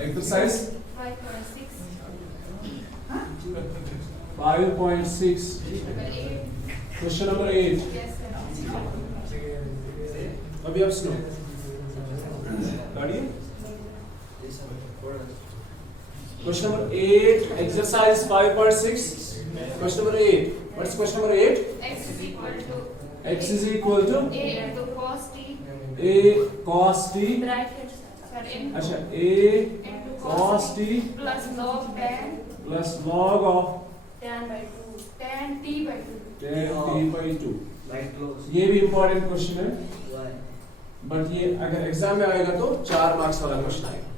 Exercise 5.6. Question number 8. अभी आप सुनो Question number 8, exercise 5.6. Question number 8. What's question number 8? X is equal to X is equal to A into cos t. A cos t. Bracket. Sorry. अच्छा A Into cos t plus log tan plus log of tan by 2. Tan t by 2. tan t by 2. Light close. ये भी important question है, Why? But ये अगर exam में आएगा तो 4 marks वाला क्वेश्चन आएगा।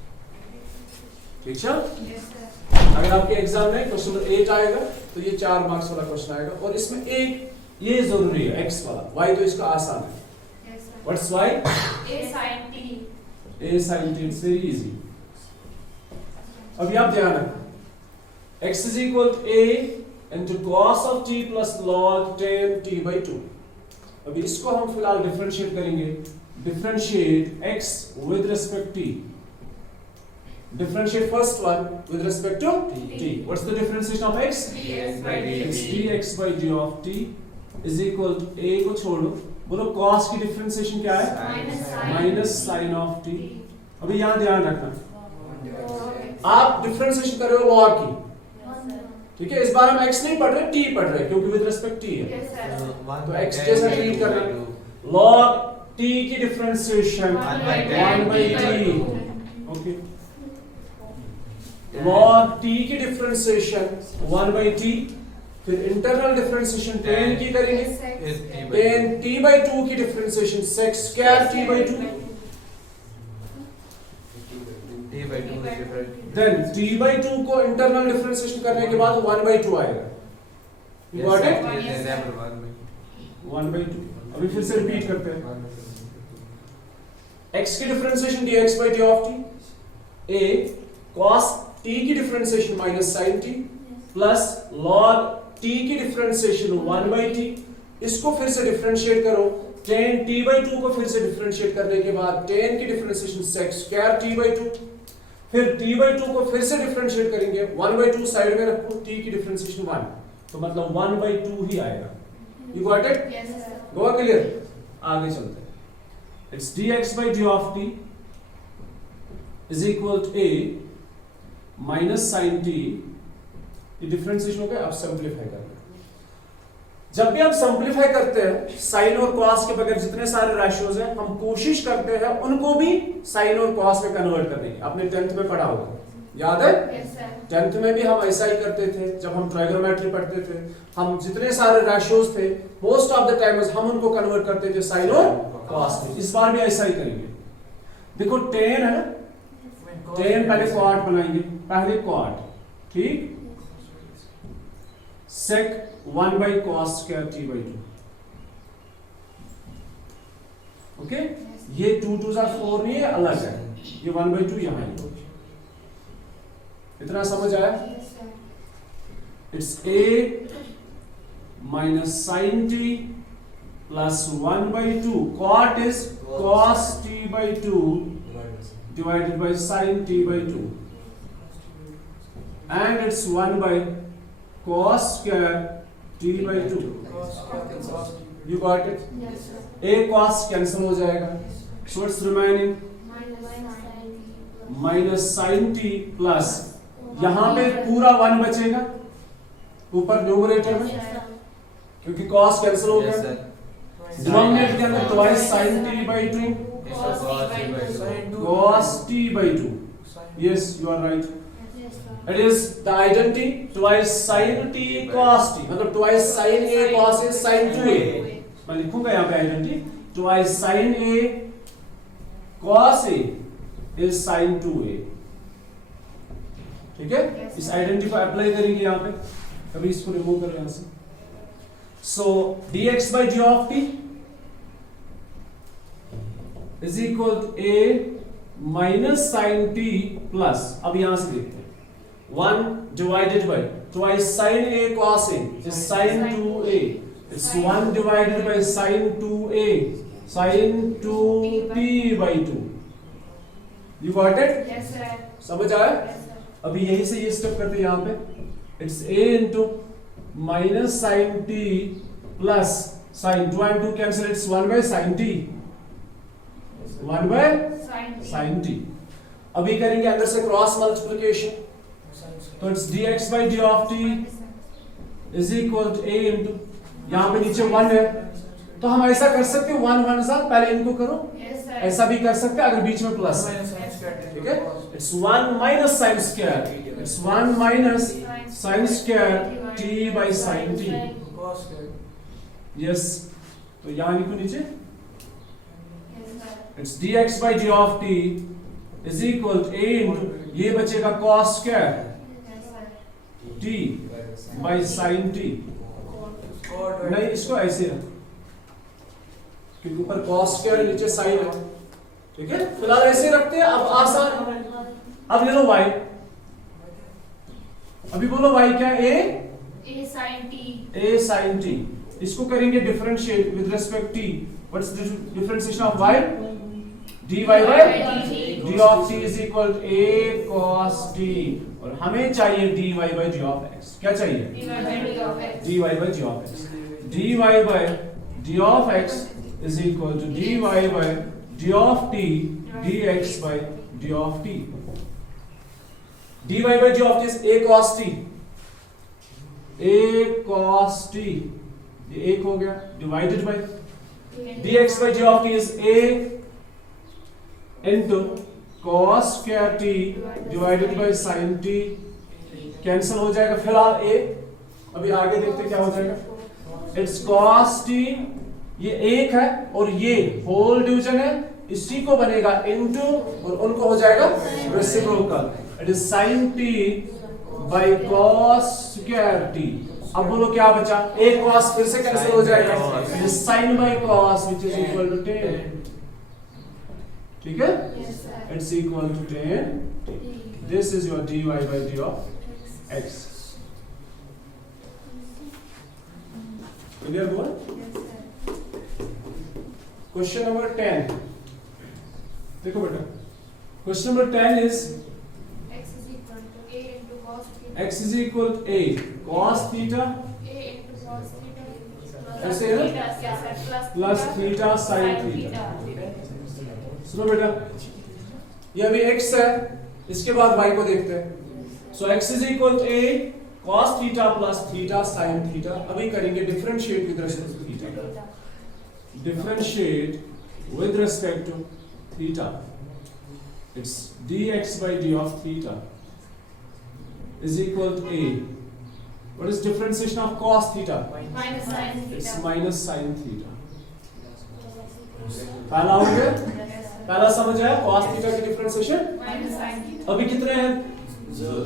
ठीक है, Yes sir. अगर आपके एग्जाम में क्वेश्चन नंबर 8 आएगा तो ये 4 मार्क्स वाला क्वेश्चन आएगा, और इसमें एक ये जरूरी है x वाला, y तो इसका आसान है। Yes sir. What's y? A sin t. a sin t, it's very easy. अभी आप ध्यान रखना, x is equal to a into cos of t plus log tan t by 2। अभी इसको हम फिलहाल डिफरेंशिएट करेंगे। Differentiate x with respect t। Differentiate first one with respect to t. What's the differentiation of x? dx by It's dt. dx by d of t is equal to a को छोड़ो, बोलो cos की differentiation क्या है? Minus sign of t। अभी यहाँ ध्यान रखना, आप डिफरेंशिएशन कर रहे हो log की, ठीक है? इस बार हम x नहीं पढ़ रहे, t पढ़ रहे हैं, क्योंकि with respect t है, Yes sir. तो x जैसा ट्रीट करना। log t की differentiation 1 by t, okay. log t की डिफरेंशिएशन 1 by t, फिर इंटरनल डिफरेंशिएशन tan की करेंगे, tan t by 2 की differentiation sec square t by 2, T by 2 is different. then t by 2 को internal differentiation करने के बाद 1 by 2 आएगा। You got it? Yes, sir. 1 by 2। अभी फिर से रिपीट करते हैं। x की differentiation dx by d of t, a cos t की differentiation minus sin t plus log t की डिफरेंशिएशन 1 by t। इसको फिर से डिफरेंशिएट करो, tan t by 2 को फिर से डिफरेंशिएट करने के बाद tan की differentiation sec square t by 2, फिर t by 2 को फिर से डिफरेंशिएट करेंगे, 1 by 2 साइड में रखो, t की डिफरेंशिएशन 1, तो मतलब 1 by 2 ही आएगा। You got it? Yes sir. Goa clear? आगे चलते हैं। It's dx by d of t is equal to a minus sin t। ये डिफरेंशिएशन हो गया, अब सिंपलीफाई करते हैं। जब भी हम सिंपलीफाई करते हैं, साइन और कॉस के बगैर जितने सारे रेशियोज हैं, हम कोशिश करते हैं उनको भी साइन और कॉस में कन्वर्ट करने की। आपने 10th में पढ़ा होगा, याद है? Yes sir. 10th में भी हम ऐसा ही करते थे, जब हम ट्राइगोनोमेट्री पढ़ते थे, हम जितने सारे रेशियोज थे मोस्ट ऑफ द टाइम्स हम उनको कन्वर्ट करते थे साइन और कॉस में। इस बार भी ऐसा ही करेंगे। देखो tan है ना, tan पहले क्वाड बनाएंगे, पहले क्वाड, ठीक, sec 1 by cos square t by 2, okay. ये 2 2 4 नहीं है, अलग है, ये 1 by 2 यहाँ है। इतना समझ आया? Yes sir. It's a minus sin t plus 1 by 2. Cot is cos t by 2 divided by sin t by 2. And it's 1 by cos square t by 2. You got it? Yes sir. A cos cancel हो जाएगा. So it's remaining minus sin t plus, यहाँ पे पूरा 1 बचेगा ऊपर numerator में, क्योंकि cos cancel हो Yes, गया। sir. डिनोमिनेटर के अंदर twice sin t by 2 cos t by 2। Yes, you are right. It is the identity twice sin t cos t, मतलब twice sin a cos a sin 2a। मैं लिखूंगा यहाँ पे identity twice sin a cos a is sin 2a। ठीक है, इस identity को apply करेंगे यहाँ पे, कभी इसको रिमूव करो यहाँ से। सो dx by d of t is equal to a minus sin t plus, अब यहाँ से देखते हैं, 1 divided by twice sin a cos a is sin 2a, it's 1 divided by sin 2a sin 2t by 2। You got it? Yes, sir. समझ आया? Yes, sir. अभी यही से ये स्टेप करते हैं यहाँ पे it's a into minus sign T plus sign 2 and 2 cancel it's 1 by sin t 1 by Sin T. sin t अभी करेंगे अंदर से क्रॉस मल्टीप्लिकेशन तो it's dx by d of t is equal to a into यहाँ पे नीचे 1 है तो हम ऐसा कर सकते हैं 1 1 साथ पहले इनको करो Yes, sir. ऐसा भी कर सकते हैं अगर बीच में प्लस है ठीक है it's 1 minus sign square it's 1 minus sign square t by sin t yes तो यहाँ लिखो नीचे Yes, sir. It's dx by d of t is equal to a into ये बचेगा cos square Yes, sir. t by sin t नहीं इसको ऐसे रख क्योंकि ऊपर cos स्क्वायर नीचे sin है ठीक है फिलहाल ऐसे रखते हैं अब आसान अब ले लो y अभी बोलो y क्या है A sin T. a sin t इसको करेंगे differentiate with respect t what's the differentiation of y dy by d of t is equal to a cos t और हमें चाहिए dy by d of x क्या चाहिए D by D of X. dy by d of x dy by d of x is equal to dy by d of t dx by d of t dy by d of t is a cos t a cos t ये एक हो गया divided by dx by d of t is a into cos square t divided by sin t cancel हो जाएगा फिलहाल a अभी आगे देखते क्या हो जाएगा इट्स cos t ये एक है और ये होल डिवीजन है इसी को बनेगा इनटू और उनको हो जाएगा reciprocal it is sin t by cos square t अब बोलो क्या बचा एक cos फिर से कैंसिल हो जाएगा it is sin by cos which is equal to 10 ठीक है Yes, sir. it's equal to 10 this is your dy by d of x clear boy Yes, sir. question number 10 देखो बेटा question number 10 is X is equal to A into cos theta. x is equal to a cos theta A into cos theta. Plus ऐसे है ना? theta, yes, sir. plus theta sin theta सुनो बेटा ये अभी x है इसके बाद y को देखते हैं so x is equal to a cos theta plus theta sin theta अभी करेंगे differentiate with respect to theta differentiate with respect to theta it's dx by d of theta is equal to a what is differentiation of cos theta Minus sin theta. it's minus sin theta पहला हो गया Yes, sir. पहला समझ आया cos theta की differentiation Minus sin theta. अभी कितने हैं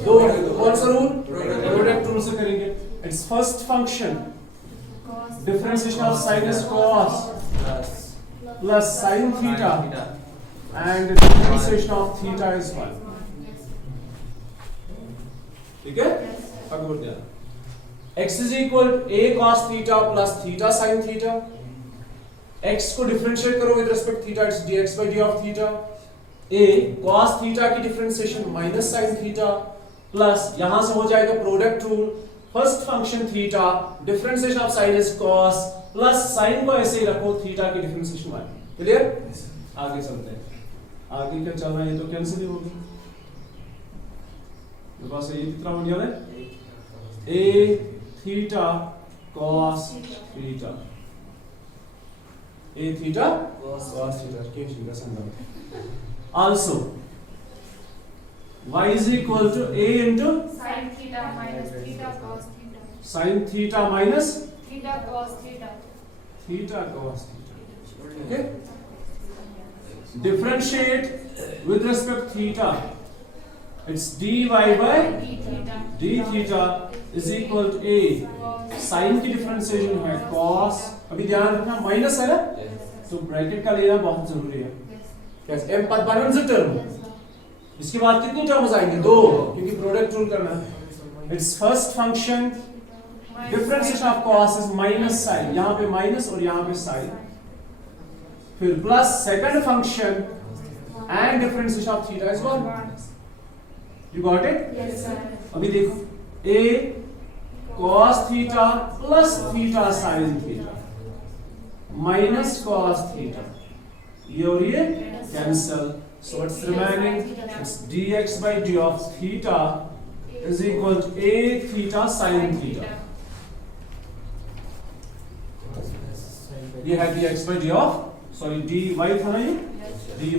दो कौन सा रूल प्रोडक्ट रूल से करेंगे it's first function Cos. Differentiation of sinus cos plus sin theta and differentiation of theta is 1 ठीक है Yes, sir. अब बोल दिया x is equal to a cos theta plus theta sin theta x को differentiate करो with respect theta it's dx by d of theta a cos theta की differentiation minus sin theta plus यहां से हो जाएगा product rule first function theta differentiation of sin is cos plus sin को ऐसे ही रखो थीटा की डिफरेंशिएशन 1 क्लियर आगे चलते हैं आगे क्या चल रहा है ये तो कैंसिल ही होगी मेरे पास ये कितना बन गया है a theta cos theta a theta cos theta के सीधा संबंध also y is equal to a into Sin theta minus theta cos theta. sin theta minus Theta cos theta. theta cos theta okay differentiate with respect theta it's dy by D theta. d theta is equal to a Cos. sin की differentiation है cos अभी ध्यान रखना minus है ना तो bracket का लेना बहुत जरूरी है Yes. यस m पद बनन से टर्म Yes, sir. इसके बाद कितनी टर्म्स आएंगे दो क्योंकि प्रोडक्ट रूल करना है it's first function differentiation of cos is minus sin यहां पे माइनस और यहां पे sin फिर plus second function and differentiation of theta is 1. You got it? Yes, sir. अभी देखो a cos theta plus theta sin theta minus cos theta, ये और ये cancel. So what's remaining? It's dx by d of theta is equal to a theta sin theta. ये है dx by d of, sorry dy था ना ये, dy.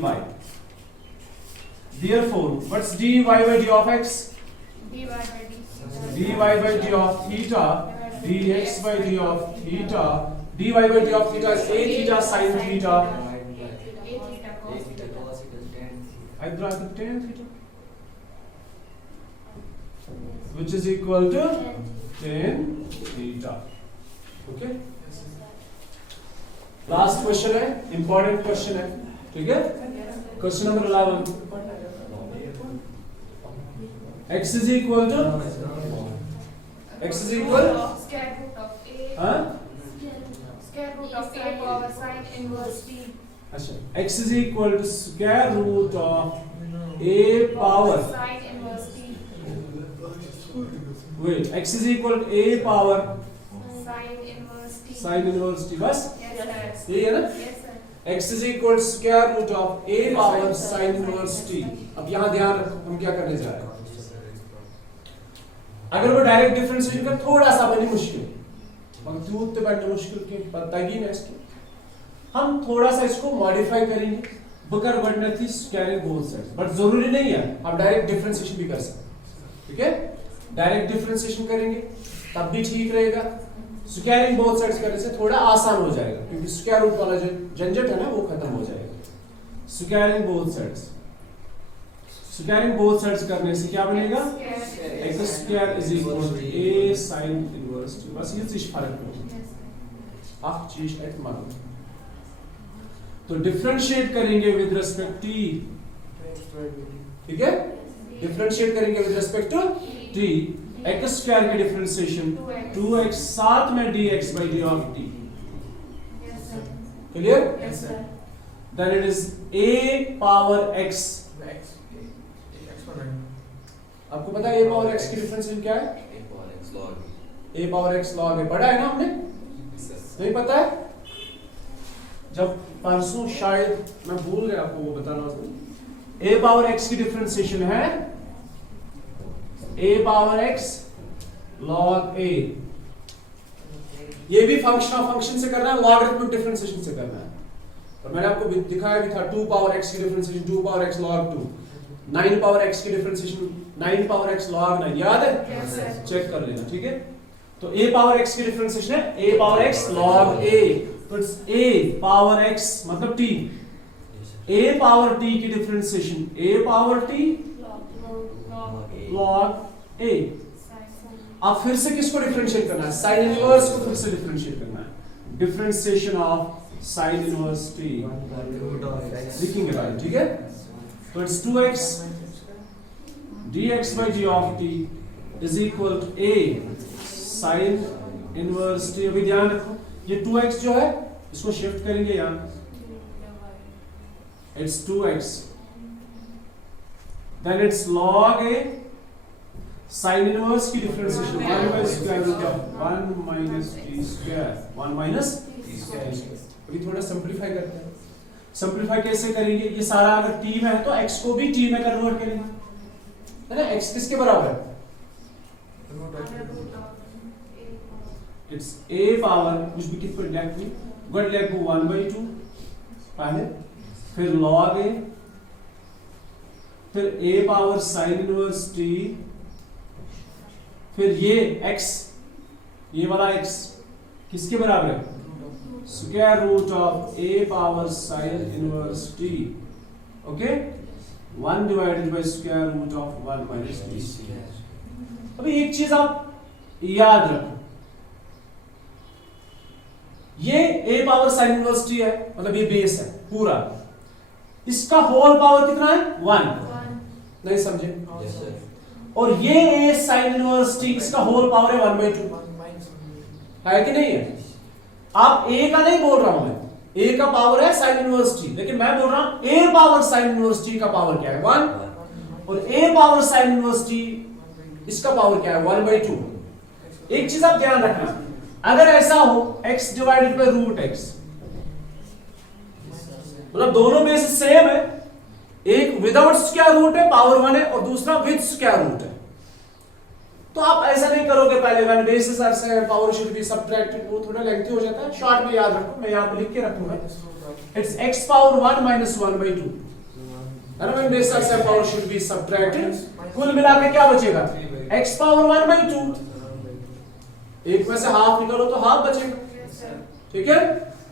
Therefore, what's dy by d of x? dy by d. dy by d of theta, dx by d of theta, dy by d of theta is a theta sin theta. A theta cos theta. I draw the tan theta, which is equal to tan theta. Okay. Last question है, important question है, ठीक है? Question number 11. X is equal to Square root of a. हाँ? Square root of a power sin inverse t. अच्छा, x is equal to square root of a power. Sin inverse t. Wait, x is equal to a power Sin inverse t. sin inverse t. बस Yes, sir. यही है ना? Yes, sir. x is equal to square root of a power sin inverse t. अब यहाँ ध्यान रखो, हम क्या करने जा रहे हैं? अगर वो डायरेक्ट डिफरेंशिएशन का थोड़ा सा बनी मुश्किल, मकसूद तो बनने मुश्किल के पता ही नहीं इसको, हम थोड़ा सा इसको मॉडिफाई करेंगे. बकर बढ़ने थी स्क्वायरिंग बोथ साइड्स, बट जरूरी नहीं है आप डायरेक्ट डिफरेंशिएशन भी कर सकते. ठीक है, डायरेक्ट डिफरेंशिएशन करेंगे तब भी ठीक रहेगा. स्क्वायरिंग बोथ साइड्स करने से थोड़ा आसान हो जाएगा, क्योंकि स्क्वायर रूट वाला जो झंझट है ना वो खत्म हो जाएगा. Squaring both sides, squaring both sides करने से क्या बनेगा? x square is equal to a sin inverse t. बस ये चीज फर्क है, आप चीज एट मानो. तो डिफरेंशिएट करेंगे विद रिस्पेक्ट t, ठीक है? डिफरेंशिएट करेंगे with respect to t. x square की डिफरेंशिएशन 2x साथ में dx by d of t. Yes, sir. Clear? Yes, sir. Then it is a power x. आपको पता है a पावर x की डिफरेंशिएशन क्या है? a पावर x log है, पढ़ा है ना हमने? नहीं पता है? जब परसों शायद मैं भूल गया आपको वो बताना उसमें. a पावर x की डिफरेंशिएशन है a power x log a. ये भी फंक्शन ऑफ फंक्शन से करना है, लॉगरिथमिक डिफरेंशिएशन से करना है. और मैंने आपको दिखाया भी था 2 पावर x की differentiation 2 power x log 2, 9 power x की डिफरेंशिएशन 9 पावर x log 9. याद है? Yes, sir. चेक कर लेना, ठीक है? तो a पावर x की डिफरेंशिएशन है a power x log a. तो इट्स a पावर x मतलब t. a पावर t की differentiation a power t log a. अब फिर से किसको डिफरेंशिएट करना है? साइन इनवर्स को फिर से डिफरेंशिएट करना है. Differentiation of sine inverse t लिखेंगे भाई, ठीक है? तो it's 2x dx by d of t is equal to a sin inverse t. अभी ध्यान रखो, ये 2x जो है इसको शिफ्ट करेंगे यहाँ, it's 2x, then it's log a sin inverse की differentiation 1 by square root of 1 minus t square, 1 minus t square. अभी थोड़ा सिंपलीफाई करते हैं. सिंपलीफाई कैसे करेंगे? ये सारा अगर t में है तो x को भी t में कन्वर्ट करेंगे, है ना? x किसके बराबर है? It's a power कुछ भी किस पर लिख ली, गट लिख को 1 by 2 पहले, फिर log a, फिर a power sin inverse t, फिर ये x, ये वाला x किसके बराबर है? Square root of a power sin inverse t. Okay, 1 divided by square root of 1 minus t. अभी एक चीज आप याद रखो, ये a power sin inverse t है, मतलब ये बेस है पूरा, इसका होल पावर कितना है? 1. नहीं समझे? और ये a sin इनवर्स t इसका होल पावर है 1/2, है कि नहीं है? आप a का नहीं बोल रहा हूं मैं, a का पावर है sin इनवर्स t, लेकिन मैं बोल रहा हूं a power sin inverse t का पावर क्या है 1 और a power sin inverse t इसका पावर क्या है 1/2। एक चीज आप ध्यान रखना, अगर ऐसा हो x divided by root x, मतलब दोनों बेसिस सेम है, एक विदाउट स्क्वायर रूट है पावर 1 है और दूसरा विद स्क्वायर रूट है, तो आप ऐसा नहीं करोगे पहले when basis are same power should be subtracted, वो थोड़ा लेंथी हो जाता है, शॉर्ट में याद रखो, मैं यहां पे लिख के रखूंगा इट्स x पावर 1 माइनस 1/2 है ना, when basis are same power should be subtracted, कुल मिला के क्या बचेगा x पावर 1/2, एक में से हाफ निकालो तो हाफ बचेगा, ठीक है,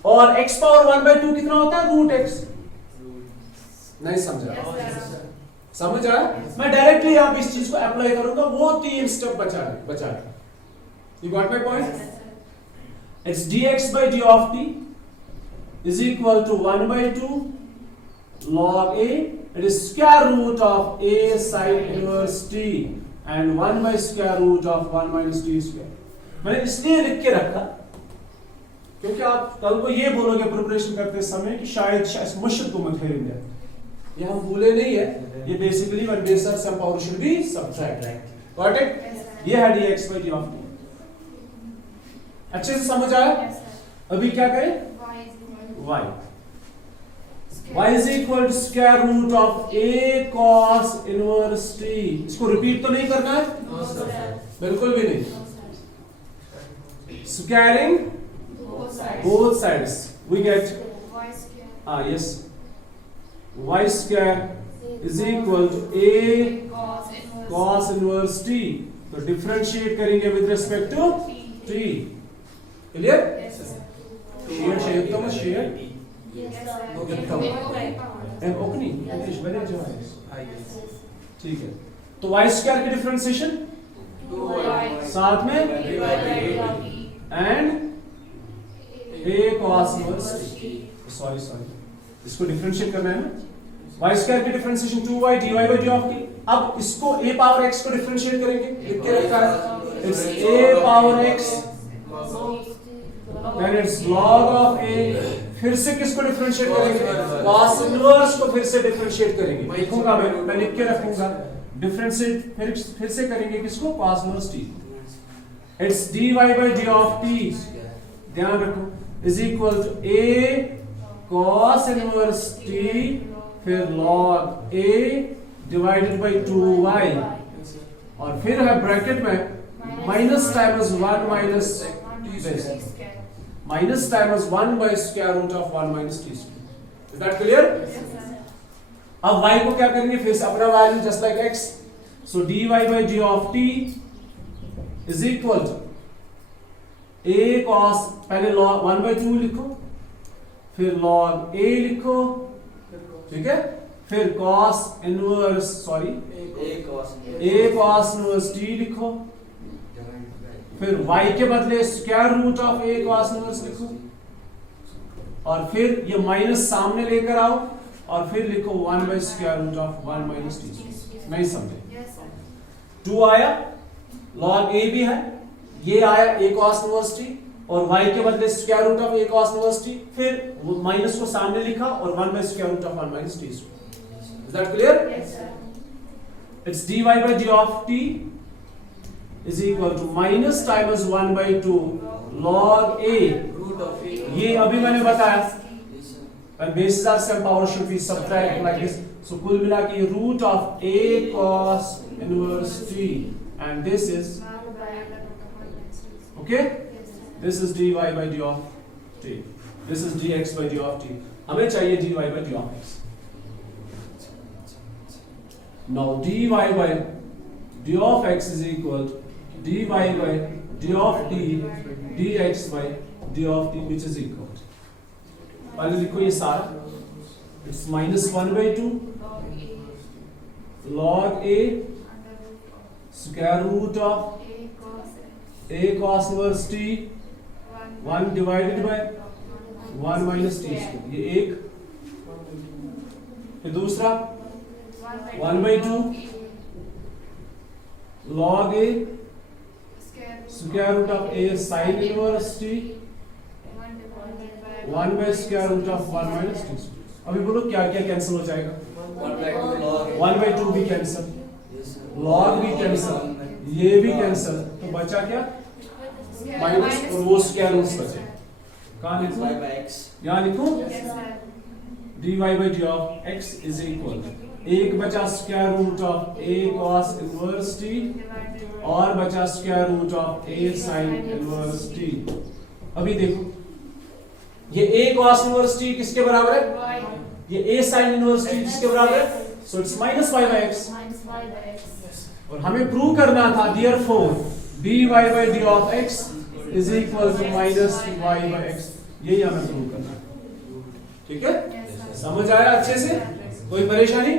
और x पावर 1/2 कितना होता है रूट x। नहीं समझा? समझ रहा है? मैं डायरेक्टली यहां पे इस चीज को अप्लाई करूंगा, वो 3 स्टेप बचा है। You got my point? It's dx by d of t is equal to 1/2 log a, it is square root of a sin inverse t and 1 by square root of 1 minus t square। मैंने इसलिए लिख के रखा क्योंकि आप कल को ये बोलोगे प्रिपरेशन करते समय कि शायद मुश्किल को मत हेरेंगे, ये हम भूले नहीं है, ये basically when basis are some power should be subtracted, got it? ये है dx by d of t। अच्छे से समझ आया? अभी क्या करें? y is equal to square root of a cos inverse t। इसको रिपीट तो नहीं करना है? बिल्कुल भी नहीं। Squaring both sides we get yes, y square is equal to a cos inverse t, तो डिफरेंशिएट करेंगे with respect to t, clear? Share share तो मत शेयर एम ओकनी इंग्लिश बने जो है, ठीक है, तो y स्क्वायर की डिफरेंशिएशन साथ में and a cos inverse t, sorry इसको डिफरेंशिएट करना है ना, y स्क्वायर की differentiation 2y dy by d of t। अब इसको a पावर x को डिफरेंशिएट करेंगे, लिख के रखा है it's a power x then it's log of a, फिर से किसको डिफरेंशिएट करेंगे cos इनवर्स को फिर से डिफरेंशिएट करेंगे, लिखूंगा मैं लिख के रखूंगा, डिफरेंशिएट फिर से करेंगे किसको cos inverse t, it's dy by d of t, ध्यान रखो, is equal to a cos inverse t फिर log a divided by 2y और फिर है ब्रैकेट में minus times 1 minus minus times 1 by square root of 1 minus t square. Is that clear? अब y को क्या करेंगे, फिर से अपना value just like x, so dy by d of t is equal to a cos, पहले log 1/2 लिखो, फिर log a लिखो, ठीक है, फिर cos inverse a cos inverse t लिखो, फिर y के बदले square root of a cos inverse लिखो, और फिर ये माइनस सामने लेकर आओ और फिर लिखो 1 by square root of 1 minus t। नहीं समझे? 2 आया, log a भी है, ये आया a cos इनवर्स t और y के बदले square root of a cos inverse t, फिर वो माइनस को सामने लिखा और 1 by square root of 1 minus t। Is that clear? Yes, sir. It's dy by d of t is equal to minus times 1/2 log a, ये अभी मैंने बताया when bases are same power should be subtracted like this, so कुल मिला के root of a cos inverse t and this is okay, this is dy by d of t, this is dx by d of t, हमें चाहिए dy by d of x। Now dy by d of x is equal to dy by d of t dx by d of t which is equal to, पहले लिखो ये सारा, it's minus 1/2 log a square root of a cos inverse t 1 divided by 1 minus t square, ये एक, फिर दूसरा 1/2 log a square root of a sin inverse t 1 by square root of 1 minus t square। अभी बोलो क्या क्या cancel हो जाएगा? 1 by 2 भी कैंसिल, log भी कैंसिल, ये भी कैंसिल, तो बचा क्या? माइनस और वो स्क्वायर रूट्स बचे। कहाँ लिखूं? यहाँ लिखूं? dy by d of x is equal, एक बचा square root of a cos inverse t और बचा square root of a sin inverse t। अभी देखो ये a cos इनवर्स t किसके बराबर है? ये a sin इनवर्स t किसके बराबर है? So it's minus y by x। और हमें प्रूव करना था therefore dy by d of x is equal to minus y by x, यही हमें प्रूव करना है। ठीक है, समझ आया अच्छे से? कोई परेशानी?